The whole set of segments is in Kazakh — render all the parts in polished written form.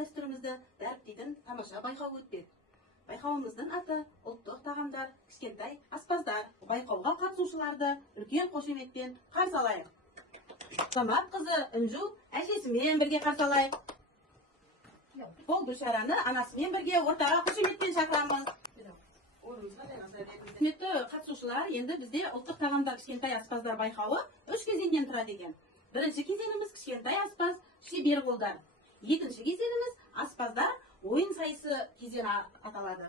салт-дәстүрімізді дәріптейтін тамаша байқау өтпек. Байқауымыздың аты ұлттық тағамдар, кішкентай аспаздар. Байқауға қатысушыларды үлкен қошеметпен қарсы алайық. Самат қызы Үнжу әжесімен бірге қарсы алайық. Бұл Гүлшараны анасымен бірге ортаға қошеметпен шақырамыз. Құрметті қатысушылар, енді бізде ұлттық тағамдар, кішкентай аспаздар байқауы 3 кезеңнен тұрады екен. Бірінші кезеңіміз кішкентай аспаз, шебер қолдар. Екінші кезеңіміз аспаздар ойын сайысы кезеңі аталады.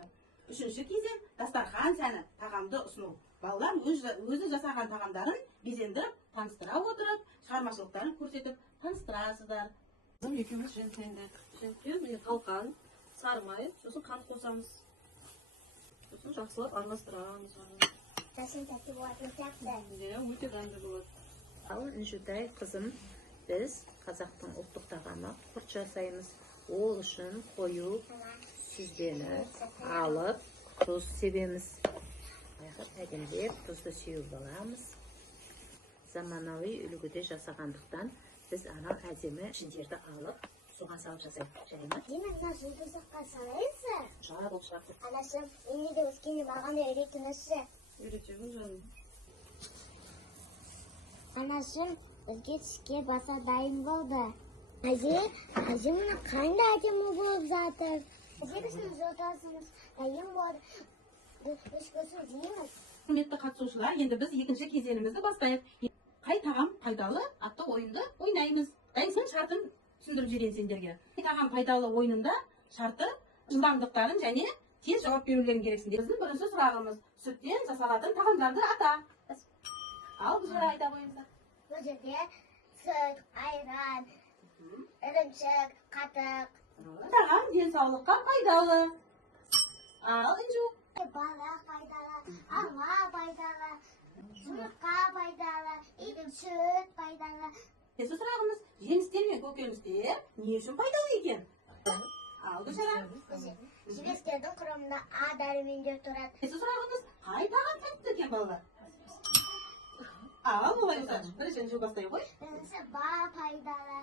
Үшінші кезең дастархан сәні, тағамды ұсыну. Балалар өзі жасаған тағамдарын безендіріп, таныстыра отырып, шығармашылықтарын көрсетіп, таныстырасыздар. Екеуміз жентендік. Жентеу, қалқан, сармай, сосын қант қосамыз. Сосын жақсылап араластырамыз. Жасын тәтті болатын сияқты. Өте дәмді болады. Ал Үнжутай қызым, біз қазақтың ұлттық тағамы құрт жасаймыз. Ол үшін қою сүзбені алып, тұз себеміз. Әдемдеп тұзды сеуіп аламыз. Заманауи үлгіде жасағандықтан біз анау әдемі жүндерді алып, суға салып жасайық. Жай ма? Демек, мына жұлдыздыққа салайынсы? Жа бұл шақты. Анашым, енеде өскенде маған да үйретіңізші. Үйретемін жаным. Анашым, бізге түске баса дайын болды. Әже мұны қандай әдемі болып жатыр. Әже біздің жотасымыз дайын болды. Өшкөсін дейміз. Құрметті қатысушылар, енді біз екінші кезеңімізді бастайық. Қай тағам пайдалы атты ойынды ойнаймыз. Дайынсың шартын түсіндіріп жіберейін сендерге. Қай тағам пайдалы ойынында шарты жылдамдықтарын және тез жауап берулерін керексіңдер. Біздің бірінші сұрағымыз сүттен жасалатын тағамдарды ата. Ал біз айта қойыңыздар. Бұл жерде сүт, айран, ірімшік, қатық. Тағам денсаулыққа пайдалы. Ал Үнжу. Бала пайдалы, алма пайдалы, жұмыртқа пайдалы, сүт пайдалы. Келесі сұрағымыз жемістер мен көкөністер не үшін пайдалы екен? Ал Гүлшара. Жемістердің құрамында А дәрумендер тұрады. Келесі сұрағымыз қай тағам тәтті екен балалар? Ал олай болса, бірінші Үнжу бастай ғой. Бірінші бал пайдалы,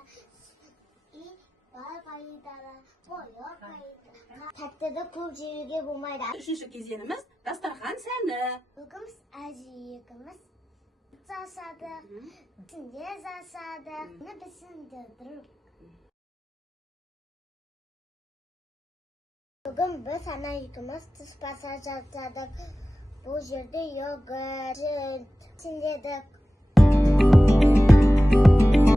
бал пайдалы, бойы пайдалы. Тәттіді көп жеуге болмайды. Үшінші кезеңіміз дастархан сәні. Бүгін әжеміз жасады, түнде жасады. Оны біздің Бүгін біз ана екеуміз тұспаса жасадық. Бұл жерде йогурт, түндедік.